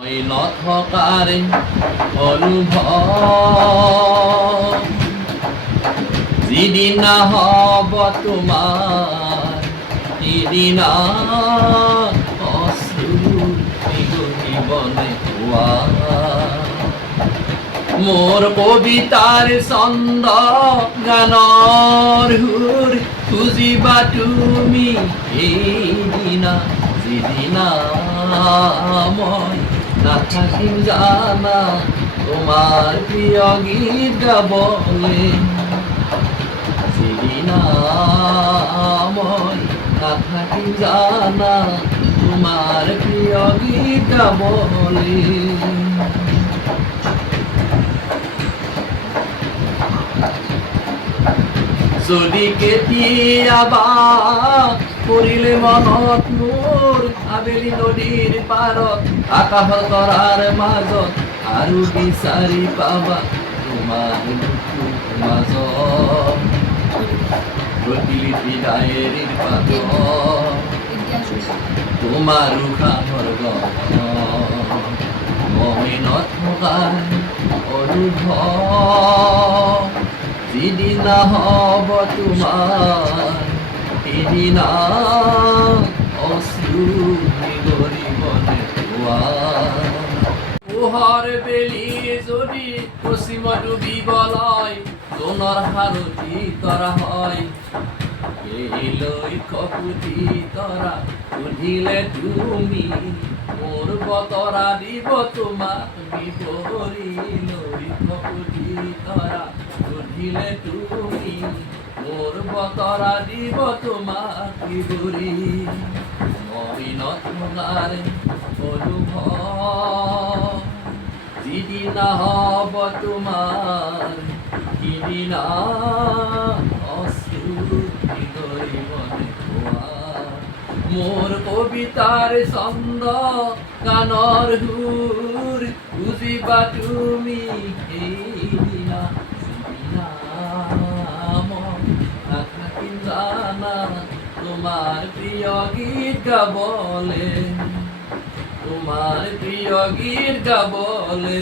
নথকাৰে অনুভৱ যিদিনা হ'ব তোমাৰ সিদিনা অশ্ৰু নিগৰিবনে হোৱা মোৰ কবিতাৰ ছন্দ গানৰ সুৰ খুজিবা তুমি সেইদিনা যিদিনা মই নাথাকিম জানা তোমাৰ প্ৰিয় গীত গাবলে যিদিনা মই নাথাকিম জানা তোমাৰ প্ৰিয় গীত গাবলে যদি কেতিয়াবা পৰিলে মনত মোৰ আবেলি নদীৰ পাৰত আকাশ তৰাৰ মাজত আৰু বিচাৰি পাবা তোমাৰ বুকুৰ মাজত প্ৰতিলিপি ডায়েৰীৰ পাতত তোমাৰ উশাহৰ গন্ধ মই নথকাৰ অনুভৱ যিদিনা হ'ব তোমাৰ সিদিনা অশ্ৰু নিগৰিবনে হোৱা পোহৰ বেলি যদি পশ্চিমত ডুবিব লয় সোণৰ সাৰথি তৰা হয় এই লৈ কপুতি তৰা সুধিলে তুমি মোৰ বতৰা দিব তোমাক বিৱৰি লৈ কপুতি তৰা সুধিলে তুমি মোৰ বতৰা দিব তোমাক বিৱৰি মই নথকাৰ অনুভৱ যিদিনা হ'ব তোমাৰ সিদিনা অশ্ৰু নিগৰিবনে হোৱা মোৰ কবিতাৰ ছন্দ গানৰ সুৰ বুজিবা তুমি সেইদিনা যিদিনা মই নাথাকিম জানা তোমাৰ প্ৰিয় গীত গাবলে তোমাৰ প্ৰিয় গীত গাবলে